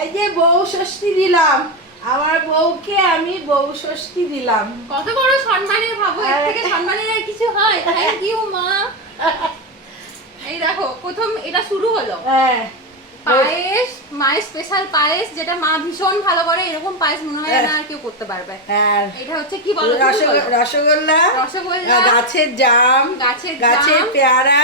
এই যে বউ ষষ্ঠী দিলাম, আমার বউকে আমি বউ ষষ্ঠী দিলাম। কত বড় সম্মানের ভাবো, এর থেকে সম্মানের আর কিছু হয়? থ্যাংক ইউ মা। এই দেখো প্রথম এটা শুরু হলো। হ্যাঁ, পায়েস, মায়ের স্পেশাল পায়েস, যেটা মা ভীষণ ভালো করে। এরকম পায়েস মনে হয় না আর কেউ করতে পারবে। হ্যাঁ, এটা হচ্ছে কি বলো? রসগোল্লা, রসগোল্লা, গাছের জাম, গাছের পেয়ারা,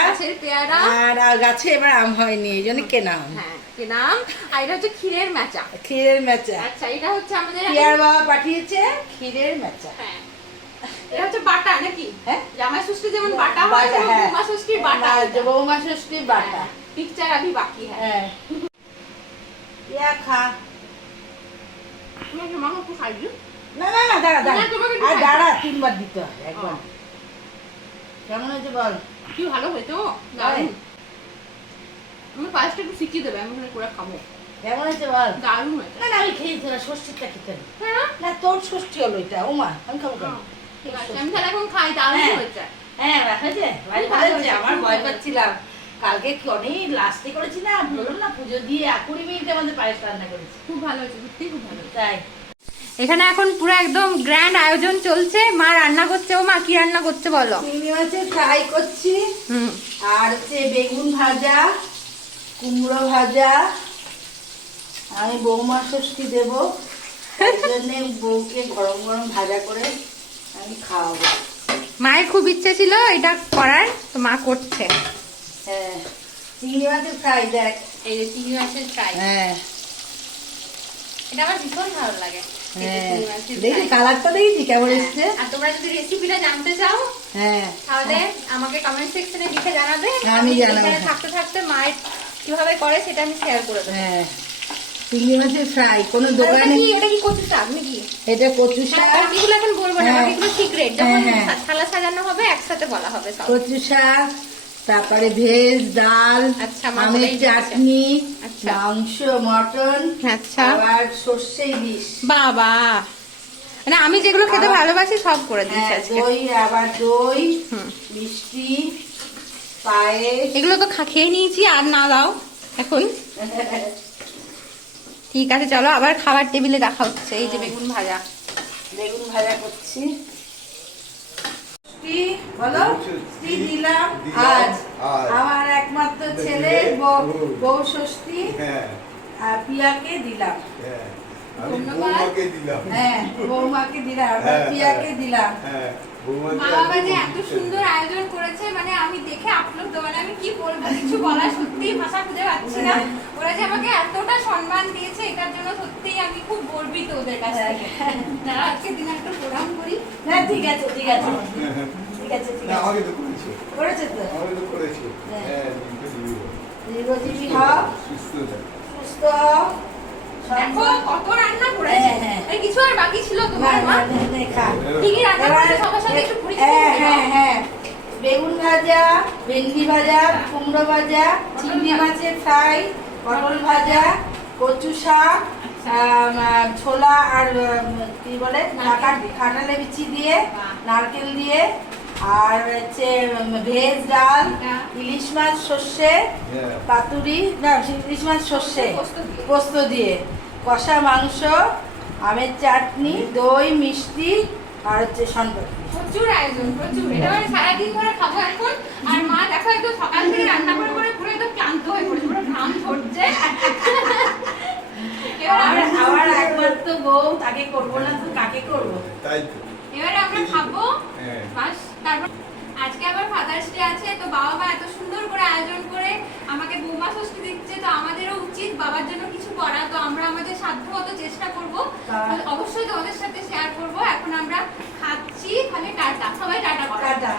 আর গাছে এবার আম হয়নি, এই জন্য কেনা আম। হ্যাঁ কেনাম। আর এটা হচ্ছে ক্ষীরের মেচা। ক্ষীরের মেচা। আচ্ছা এটা হচ্ছে আমাদের পিয়ার বাবা পাঠিয়েছে ক্ষীরের মেচা। হ্যাঁ এটা হচ্ছে বাটা নাকি? হ্যাঁ, জামাই ষষ্ঠী যেমন বাটা হয়, বৌমা ষষ্ঠীর বাটা। বৌমা ষষ্ঠীর বাটা। পিকচার अभी बाकी है। হ্যাঁ, ইয়া খা। তুমি মামা একটু খাই দিও। না না না, দাঁড়া দাঁড়া, না, তোমাকে আর খাই। দাঁড়া, 3 বার দিতে হয়, একবার। কেমন হয়েছে বল? কি ভালো হয়েছে ও, দারুণ। আমি পায়েসটা একটু শিখিয়ে দেবে, আমি ওখানে করে খাবো। কেমন হয়েছে বল? দারুণ হয়েছে। না না, আমি খেয়েছি না, ষষ্ঠীটা খেতে না। হ্যাঁ না, তোর ষষ্ঠী হলো এটা, ওমা আমি খাবো কেন? ঠিক আছে, আমি তাহলে এখন খাই। দারুণ হ্যাঁ। হয়েছে। হ্যাঁ, হয়েছে, ভালো ভালো হয়েছে। হয়েছে, আমার খুব ভয় ভালো। পাচ্ছিলাম, কালকে কি অনেক লাস্টে করেছি না, বললাম না পুজো দিয়ে 20 মিনিটে আমাদের পায়েস রান্না করেছি। খুব ভালো হয়েছে, সত্যি খুব ভালো হয়েছে। তাই এখানে এখন পুরো একদম গ্র্যান্ড আয়োজন চলছে। মা রান্না করছে। ও মা কি রান্না করছে বলো? চিংড়ি মাছের ফ্রাই করছি, আর হচ্ছে বেগুন ভাজা, কুমড়ো ভাজা। আমি বৌমা ষষ্ঠী দেবো, তাই জন্য বউকে গরম গরম ভাজা করে আমি খাওয়াবো। মায়ের খুব ইচ্ছে ছিল এটা করার, তো মা করছে। হ্যাঁ, চিংড়ি মাছের ফ্রাই দেখ। এই যে চিংড়ি মাছের ফ্রাই, হ্যাঁ এটা আমার ভীষণ ভালো লাগে। এই যে হ্যাঁ, চিংড়ি মাছের দেখি fry। কালারটা দেখেছি কেমন এসছে। আর তোমরা যদি রেসিপিটা জানতে চাও হ্যাঁ, তাহলে আমাকে কমেন্ট সেকশনে লিখে জানাবে। আমি জানাবো। এখানে থাকতে থাকতে মায়ের কিভাবে করে সেটা আমি শেয়ার করে দেবো। হ্যাঁ, চিংড়ি মাছের ফ্রাই কোনো দোকানে। এটা কি কচু শাক নাকি? এটা কচু শাক, বাকিগুলো এখন বলবো না, হ্যাঁ। বাকিগুলো সিক্রেট। যখন হ্যাঁ, হ্যাঁ। থালা সাজানো হবে একসাথে বলা হবে সব। কচু শাক, তারপরে ভেজ ডাল, আচ্ছা, মা আমের বলেই দিচ্ছে। চাটনি, আচ্ছা। মাংস, মটন, আচ্ছা আবার সর্ষে ইলিশ। বাবা, মানে আমি যেগুলো খেতে ভালোবাসি সব করে দিয়েছি হ্যাঁ, আজকে। দই, আবার দই, হুম। মিষ্টি, পায়েস। এগুলো তো খেয়ে নিয়েছি, আর না দাও এখন। ঠিক আছে চলো, আবার খাবার টেবিলে দেখা হচ্ছে। এই যে বেগুন ভাজা। বেগুন ভাজা করছি। বলো, কি দিলাম আজ আমার একমাত্র ছেলে বউ ষষ্ঠী, আর পিয়াকে দিলাম। হ্যাঁ, বৌমাকে দিলাম, পিয়াকে দিলাম। মা বাবা যে এত সুন্দর আয়োজন করেছে, মানে আমি দেখে আপ্লুত, মানে আমি কি বলবো, কিছু বলার সত্যি ভাষা খুঁজে পাচ্ছি না। ওরা যে আমাকে এতটা সম্মান দিয়েছে, এটার জন্য সত্যিই আমি খুব গর্বিত ওদের কাছ থেকে। না আজকে দিনে একটা প্রোগ্রাম করি। হ্যাঁ, ঠিক আছে ঠিক আছে ঠিক আছে ঠিক আছে। আমাকে তো করেছো, করেছে তো। আমাকে তো করেছো। হ্যাঁ। হ্যাঁ, দিনকে দিবি। দীর্ঘজীবী হও, সুস্থ থাক। সুস্থ হও। দেখো কত রান্না করেছে। হ্যাঁ, হ্যাঁ। এই কিছু আর বাকি ছিল তোমার মা? খা। ঠিকই রান্না করেছে, সবার সঙ্গে একটু পরিচিত হ্যাঁ হয়ে হ্যাঁ নাও। হ্যাঁ, বেগুন ভাজা, ভেন্ডি ভাজা, কুমড়ো ভাজা, চিংড়ি মাছের ফ্রাই, পটল ভাজা, কচু শাক, ছোলা, আর কি বলে কাঁঠালে বিচি দিয়ে, নারকেল দিয়ে, আর হচ্ছে ভেজ ডাল, ইলিশ মাছ সর্ষে পাতুরি, না ইলিশ মাছ সর্ষে পোস্ত দিয়ে, কষা মাংস, আমের চাটনি, দই, মিষ্টি, আর হচ্ছে সন্দেশ। প্রচুর আয়োজন, প্রচুর। এটা আমি সারাদিন ধরে খাবো এখন। আর মা দেখো একদম সকাল থেকে রান্না করে করে পুরো একদম ক্লান্ত হয়ে পড়েছে, পুরো ঘাম ঝরছে। এবার আমার একমাত্র বউ, তাকে করবো না তো কাকে করবো? তাই তো। এবারে আমরা খাবো হ্যাঁ। বাস। তারপর আজকে আবার ফাদার্স ডে আছে, তো বাবা মা এত সুন্দর করে আয়োজন করে আমাকে বৌমা ষষ্ঠী দিচ্ছে, তো আমাদেরও উচিত বাবার জন্য কিছু করা। তো আমরা আমাদের সাধ্যমতো চেষ্টা করবো, অবশ্যই তোমাদের সাথে শেয়ার করবো। এখন আমরা খাচ্ছি, তাহলে টাটা, সবাই টাটা করো। টাটা।